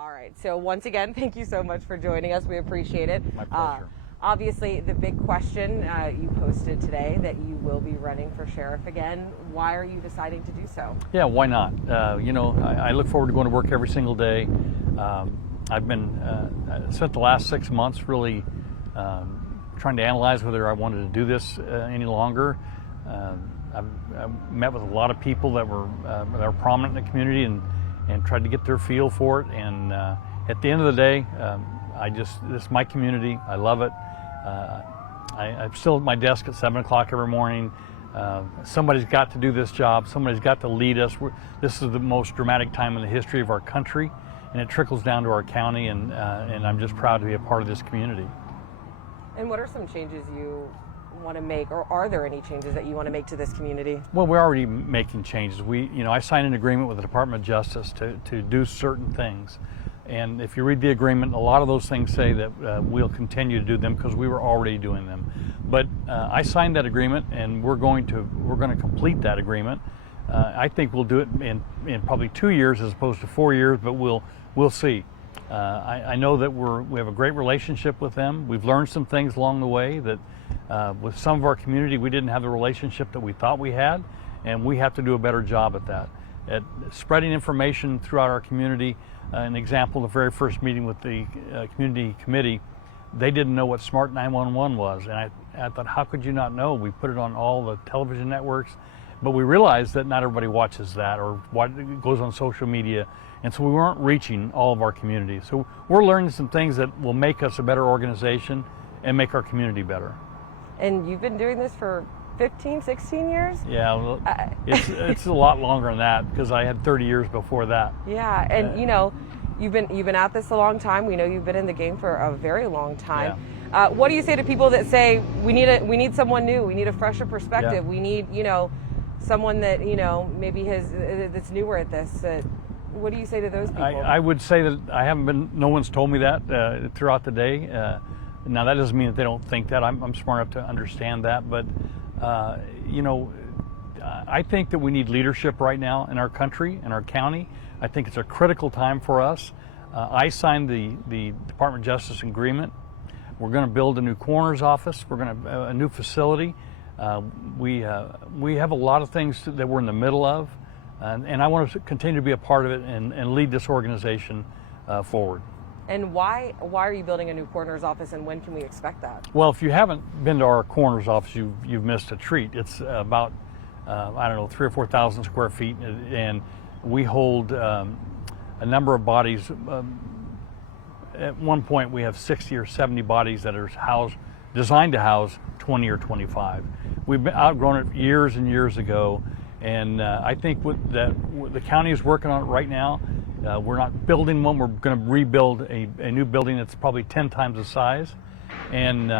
All right. So once again, thank you so much for joining us. We appreciate it. My pleasure. Obviously, the big question you posted today that you will be running for sheriff again. Why are you deciding to do so? Yeah, why not? I look forward to going to work every single day. I've spent the last 6 months really trying to analyze whether I wanted to do this any longer. I've met with a lot of people that were prominent in the community and tried to get their feel for it. And at the end of the day, this is my community. I love it. I'm still at my desk at 7 o'clock every morning. Somebody's got to do this job. Somebody's got to lead us. This is the most dramatic time in the history of our country, and it trickles down to our county, and I'm just proud to be a part of this community. And what are some changes you want to make, or are there any changes that you want to make to this community? Well, we're already making changes. I signed an agreement with the Department of Justice to do certain things. And if you read the agreement, a lot of those things say that we'll continue to do them because we were already doing them. But I signed that agreement, and we're going to complete that agreement. I think we'll do it in probably 2 years as opposed to 4 years, but we'll see. I know that we have a great relationship with them. We've learned some things along the way that with some of our community we didn't have the relationship that we thought we had, and we have to do a better job at that, at spreading information throughout our community. An example, the very first meeting with the community committee, they didn't know what Smart 911 was, and I thought, how could you not know? We put it on all the television networks, but we realized that not everybody watches that or goes on social media, and so we weren't reaching all of our communities. So we're learning some things that will make us a better organization and make our community better. And you've been doing this for 15, 16 years? Yeah, well, it's a lot longer than that because I had 30 years before that. Yeah, and you've been at this a long time. We know you've been in the game for a very long time. Yeah. What do you say to people that say we need someone new, we need a fresher perspective, yeah. We need someone that maybe that's newer at this? What do you say to those people? I would say that no one's told me that throughout the day. Now that doesn't mean that they don't think that. I'm smart enough to understand that, but I think that we need leadership right now in our country, in our county. I think it's a critical time for us. I signed the Department of Justice agreement. We're going to build a new coroner's office. We're going to a new facility. We have a lot of things that we're in the middle of, and I want to continue to be a part of it and lead this organization forward. And why are you building a new coroner's office, and when can we expect that? Well, if you haven't been to our coroner's office, you've missed a treat. It's about 3,000 or 4,000 square feet, and we hold a number of bodies. At one point, we have 60 or 70 bodies that are designed to house 20 or 25. We've been outgrown it years and years ago, and I think the county is working on it right now. We're not building one. We're going to rebuild a new building that's probably 10 times the size, and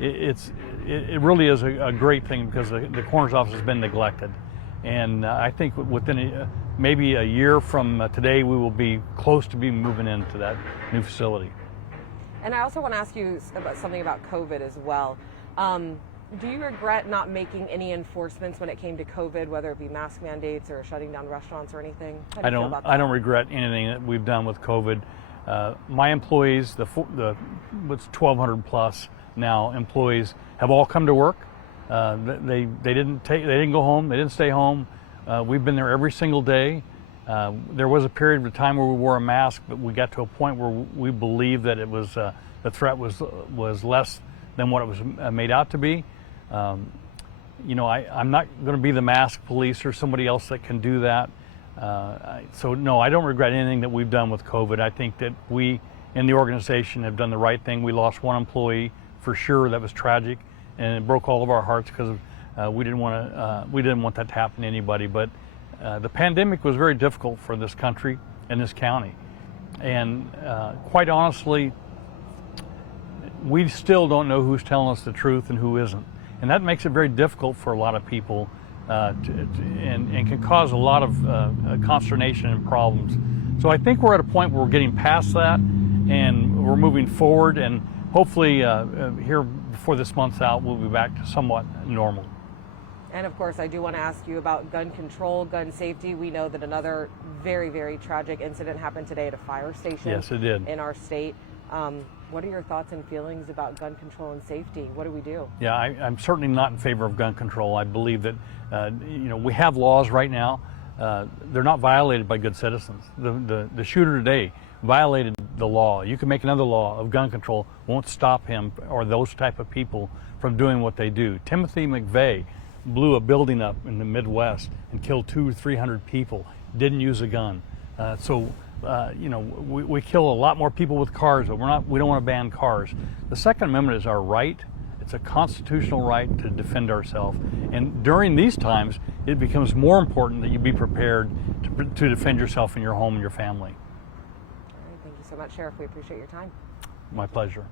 it really is a great thing because the coroner's office has been neglected, and I think within maybe a year from today we will be close to being moving into that new facility. And I also want to ask you about something about COVID as well. Do you regret not making any enforcements when it came to COVID, whether it be mask mandates or shutting down restaurants or anything? How do you feel about that? I don't regret anything that we've done with COVID. My employees, what's 1,200 plus now employees, have all come to work. They didn't go home. They didn't stay home. We've been there every single day. There was a period of time where we wore a mask, but we got to a point where we believed that it was the threat was less than what it was made out to be. I'm not going to be the mask police or somebody else that can do that. So no, I don't regret anything that we've done with COVID. I think that we in the organization have done the right thing. We lost one employee for sure. That was tragic, and it broke all of our hearts because we didn't want that to happen to anybody. But the pandemic was very difficult for this country and this county, and quite honestly, we still don't know who's telling us the truth and who isn't. And that makes it very difficult for a lot of people and can cause a lot of consternation and problems. So I think we're at a point where we're getting past that and we're moving forward, and hopefully here before this month's out, we'll be back to somewhat normal. And of course, I do want to ask you about gun control, gun safety. We know that another very, very tragic incident happened today at a fire station. Yes, it did. In our state. What are your thoughts and feelings about gun control and safety? What do we do? Yeah, I'm certainly not in favor of gun control. I believe that we have laws right now. They're not violated by good citizens. The shooter today violated the law. You can make another law of gun control, won't stop him or those type of people from doing what they do. Timothy McVeigh blew a building up in the Midwest and killed 200 or 300 people. Didn't use a gun. We kill a lot more people with cars, but we don't want to ban cars. The Second Amendment is our right. It's a constitutional right to defend ourselves. And during these times, it becomes more important that you be prepared to defend yourself and your home and your family. All right, thank you so much, Sheriff. We appreciate your time. My pleasure.